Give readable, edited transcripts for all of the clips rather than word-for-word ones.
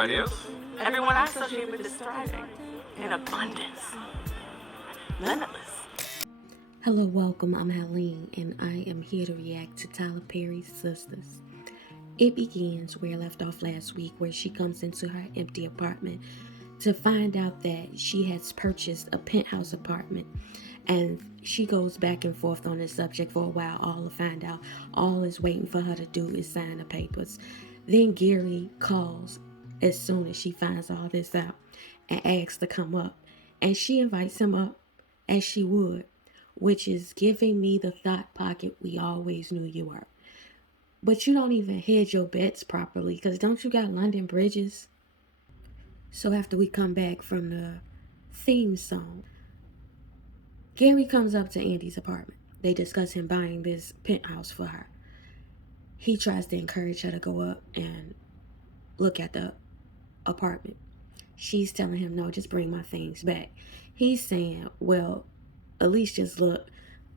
everybody else? Everyone I associate with is thriving. In abundance. Limitless. Hello, welcome. I'm Helene, and I am here to react to Tyler Perry's Sistas. It begins where I left off last week, where she comes into her empty apartment to find out that she has purchased a penthouse apartment, and she goes back and forth on this subject for a while, all to find out all is waiting for her to do is sign the papers. Then Gary calls as soon as she finds all this out and asks to come up, and she invites him up as she would, which is giving me the thought pocket we always knew you were. But you don't even hedge your bets properly, because don't you got London bridges? So after we come back from the theme song, Gary comes up to Andy's apartment. They discuss him buying this penthouse for her. He tries to encourage her to go up and look at the apartment. She's telling him, no, just bring my things back. He's saying, well, at least just look.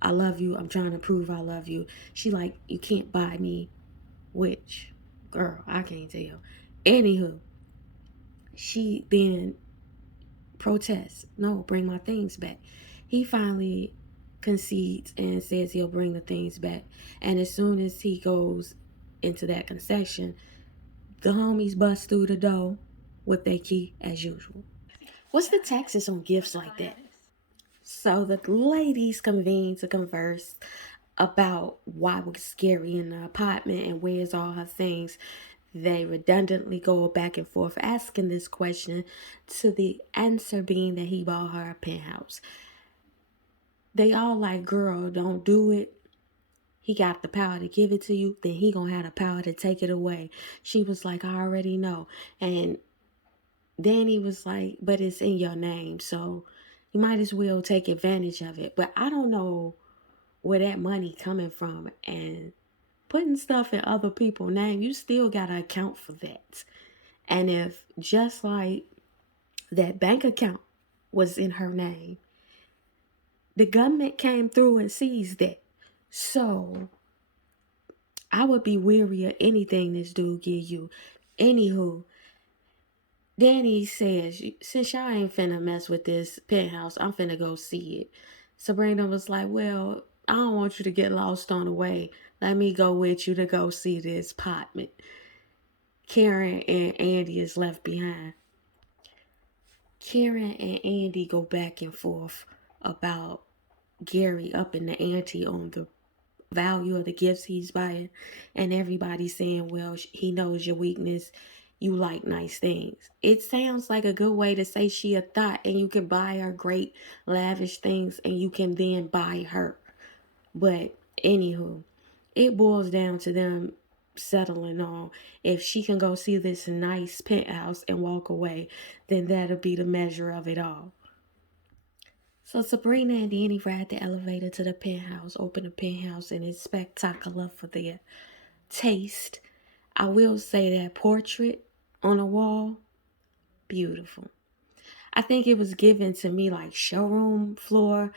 I love you. I'm trying to prove I love you. She like, you can't buy me. Which, girl, I can't tell. Anywho, she then protests. No, bring my things back. He finally concedes and says he'll bring the things back. And as soon as he goes into that concession, the homies bust through the door with their key as usual. What's the taxes on gifts like that? So the ladies convene to converse about why was Gary in the apartment and where's all her things. They redundantly go back and forth asking this question, to the answer being that he bought her a penthouse. They all like, girl, don't do it. He got the power to give it to you, then he gonna have the power to take it away. She was like, I already know. And then he was like, but it's in your name, so you might as well take advantage of it. But I don't know where that money coming from, and putting stuff in other people's name, you still gotta account for that. And if just like that bank account was in her name, the government came through and seized that. So I would be weary of anything this dude give you. Anywho, Danny says, since y'all ain't finna mess with this penthouse, I'm finna go see it. Sabrina was like, well, I don't want you to get lost on the way. Let me go with you to go see this apartment. Karen and Andy is left behind. Karen and Andy go back and forth about Gary upping the ante on the value of the gifts he's buying, and everybody's saying, well, he knows your weakness. You like nice things. It sounds like a good way to say she a thought, and you can buy her great lavish things, and you can then buy her. But anywho, it boils down to them settling on, if she can go see this nice penthouse and walk away, then that'll be the measure of it all. So Sabrina and Danny ride the elevator to the penthouse, open the penthouse, and it's spectacular for their taste. I will say that portrait on the wall, beautiful. I think it was given to me like showroom floor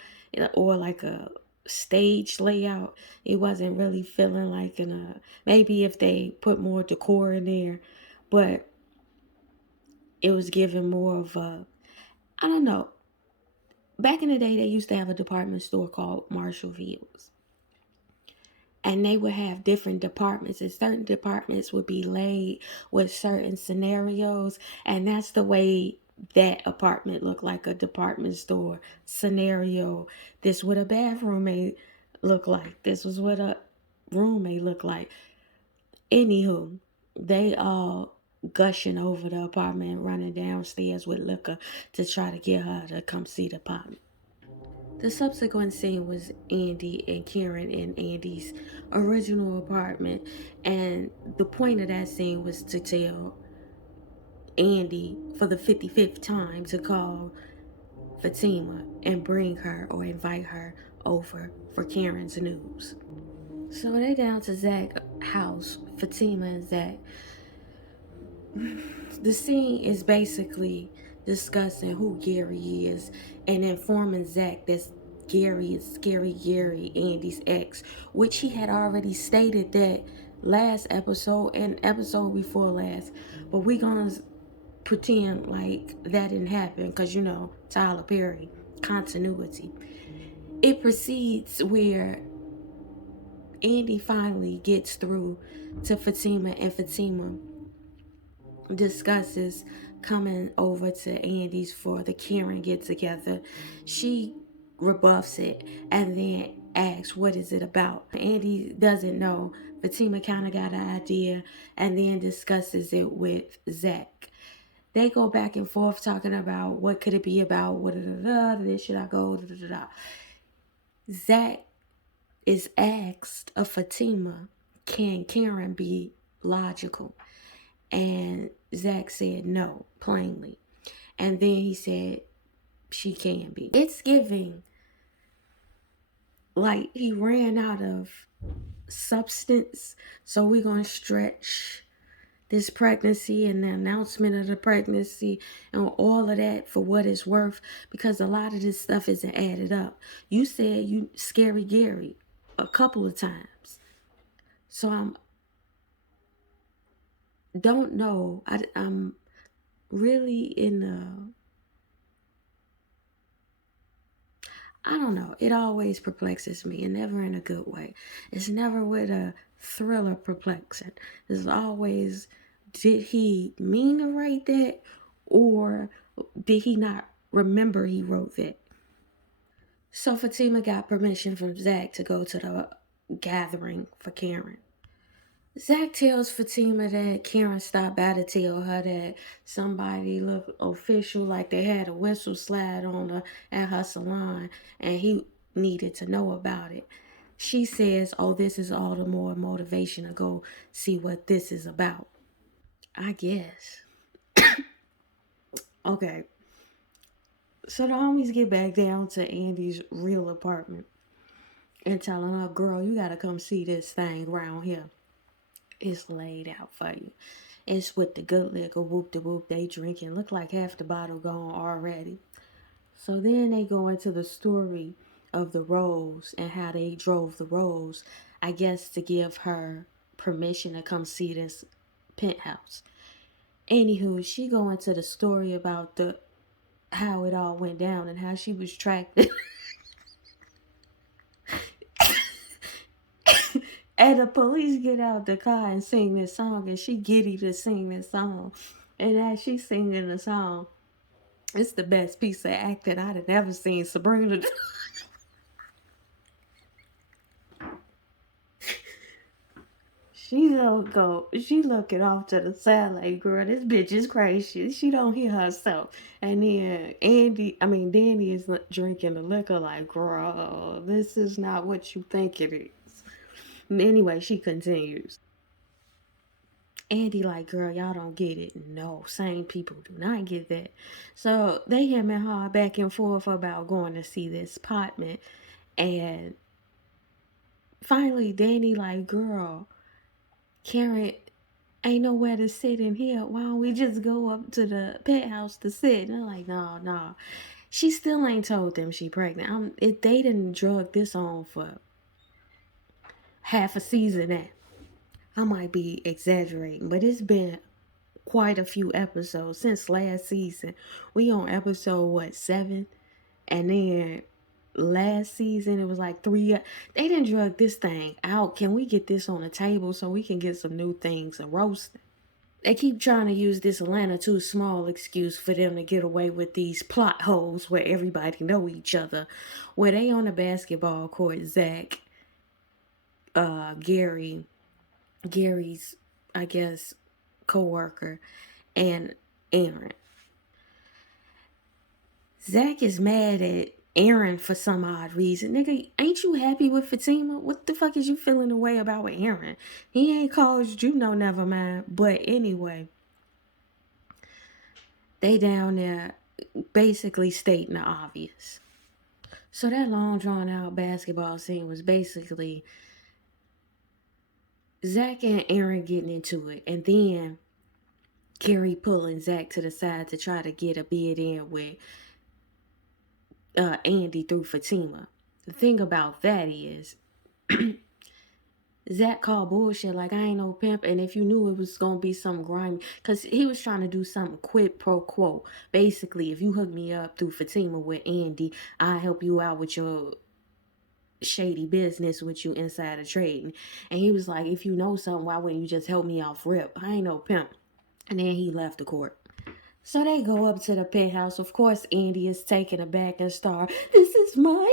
or like a stage layout. It wasn't really feeling like maybe if they put more decor in there, but it was given more of a, I don't know. Back in the day, they used to have a department store called Marshallville's. And they would have different departments, and certain departments would be laid with certain scenarios. And that's the way that apartment looked, like a department store scenario. This what a bathroom may look like. This was what a room may look like. Anywho, they all gushing over the apartment, running downstairs with liquor to try to get her to come see the apartment. The subsequent scene was Andy and Karen in Andy's original apartment, and the point of that scene was to tell Andy for the 55th time to call Fatima and bring her or invite her over for Karen's news. So they down to Zach's house, Fatima and Zach. The scene is basically discussing who Gary is and informing Zach that Gary is Scary Gary, Andy's ex, which he had already stated that last episode and episode before last. But we gonna pretend like that didn't happen because, Tyler Perry, continuity. It proceeds where Andy finally gets through to Fatima, and Fatima discusses coming over to Andy's for the Karen get together. She rebuffs it and then asks, what is it about? Andy doesn't know. Fatima kind of got an idea and then discusses it with Zach. They go back and forth talking about what could it be about, what should I go, Zach is asked of Fatima, can Karen be logical? And Zach said no, plainly. And then he said she can be. It's giving like he ran out of substance, so we're going to stretch this pregnancy and the announcement of the pregnancy and all of that for what it's worth, because a lot of this stuff isn't added up. You said you Scary Gary a couple of times. So don't know. I'm really in I don't know. It always perplexes me, and never in a good way. It's never with a thriller perplexing. It's always, did he mean to write that, or did he not remember he wrote that? So Fatima got permission from Zach to go to the gathering for Karen. Zach tells Fatima that Karen stopped by to tell her that somebody looked official, like they had a whistle slide on her at her salon, and he needed to know about it. She says, oh, this is all the more motivation to go see what this is about. I guess. Okay. So the homies get back down to Andy's real apartment and telling her, girl, you gotta come see this thing around here. It's laid out for you. It's with the good liquor, whoop de whoop they drinking. Look like half the bottle gone already. So then they go into the story of the Rose and how they drove the Rose, I guess to give her permission to come see this penthouse. Anywho, she go into the story about how it all went down and how she was tracked. And the police get out the car and sing this song, and she giddy to sing this song. And as she's singing the song, it's the best piece of acting I'd have ever seen Sabrina do. She looking off to the side like, girl, this bitch is crazy. She don't hear herself. And then Danny is drinking the liquor like, girl, this is not what you think it is. Anyway, she continues. Andy like, girl, y'all don't get it. No, sane people do not get that. So they him and her back and forth about going to see this apartment. And finally, Danny like, girl, Karen ain't nowhere to sit in here. Why don't we just go up to the penthouse to sit? And I'm like, no. She still ain't told them she pregnant. They didn't drug this on for half a season now. I might be exaggerating, but it's been quite a few episodes since last season. We on episode 7, and then last season it was like 3. They didn't drug this thing out. Can we get this on the table so we can get some new things and roasting? They keep trying to use this Atlanta too small excuse for them to get away with these plot holes where everybody know each other. Where they on the basketball court, Zach, Gary's, I guess, co-worker, and Aaron. Zach is mad at Aaron for some odd reason. Nigga, ain't you happy with Fatima? What the fuck is you feeling the way about with Aaron? He ain't caused you no never mind. But anyway, they down there basically stating the obvious. So that long drawn out basketball scene was basically Zach and Aaron getting into it, and then Gary pulling Zach to the side to try to get a bid in with Andy through Fatima. The thing about that is Zach called bullshit, like I ain't no pimp, and if you knew it was gonna be some grimy, cause he was trying to do something quid pro quo. Basically, if you hook me up through Fatima with Andy, I help you out with your shady business with you insider trading. And he was like, if you know something, why wouldn't you just help me off rip? I ain't no pimp. And then he left the court. So they go up to the penthouse. Of course, Andy is taken aback and start, this is mine?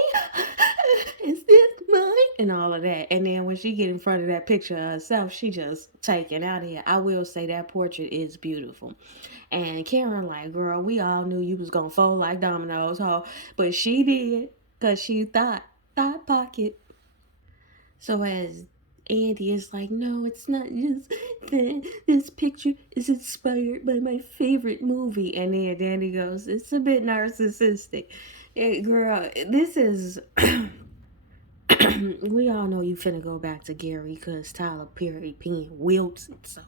Is this mine? And all of that. And then when she get in front of that picture of herself, she just taken out of here. I will say that portrait is beautiful. And Karen like, girl, we all knew you was going to fold like dominoes, huh? But she did, because she thought pocket. So as Andy is like, no, it's not just that. This picture is inspired by my favorite movie. And then Danny goes, it's a bit narcissistic. Girl, this is... we all know you finna go back to Gary because Tyler Perry peeing Wilson. So,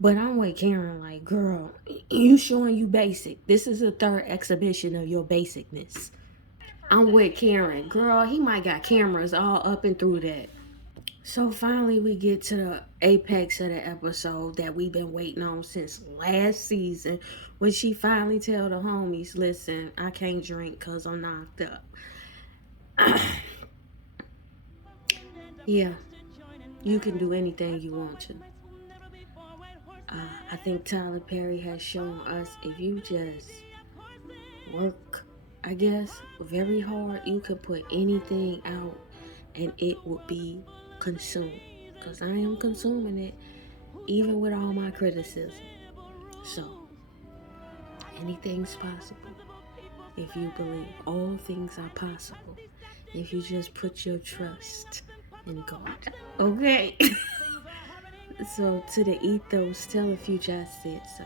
but I'm with Karen like, girl, you showing you basic. This is the third exhibition of your basicness. I'm with Karen. Girl, he might got cameras all up and through that. So finally we get to the apex of the episode that we've been waiting on since last season, when she finally tell the homies, listen, I can't drink because I'm knocked up. Yeah, you can do anything you want to. I think Tyler Perry has shown us if you just work, I guess, very hard, you could put anything out and it would be consumed. Because I am consuming it, even with all my criticism. So, anything's possible if you believe. All things are possible if you just put your trust in God. Okay? So, to the ethos, tell if you just said so.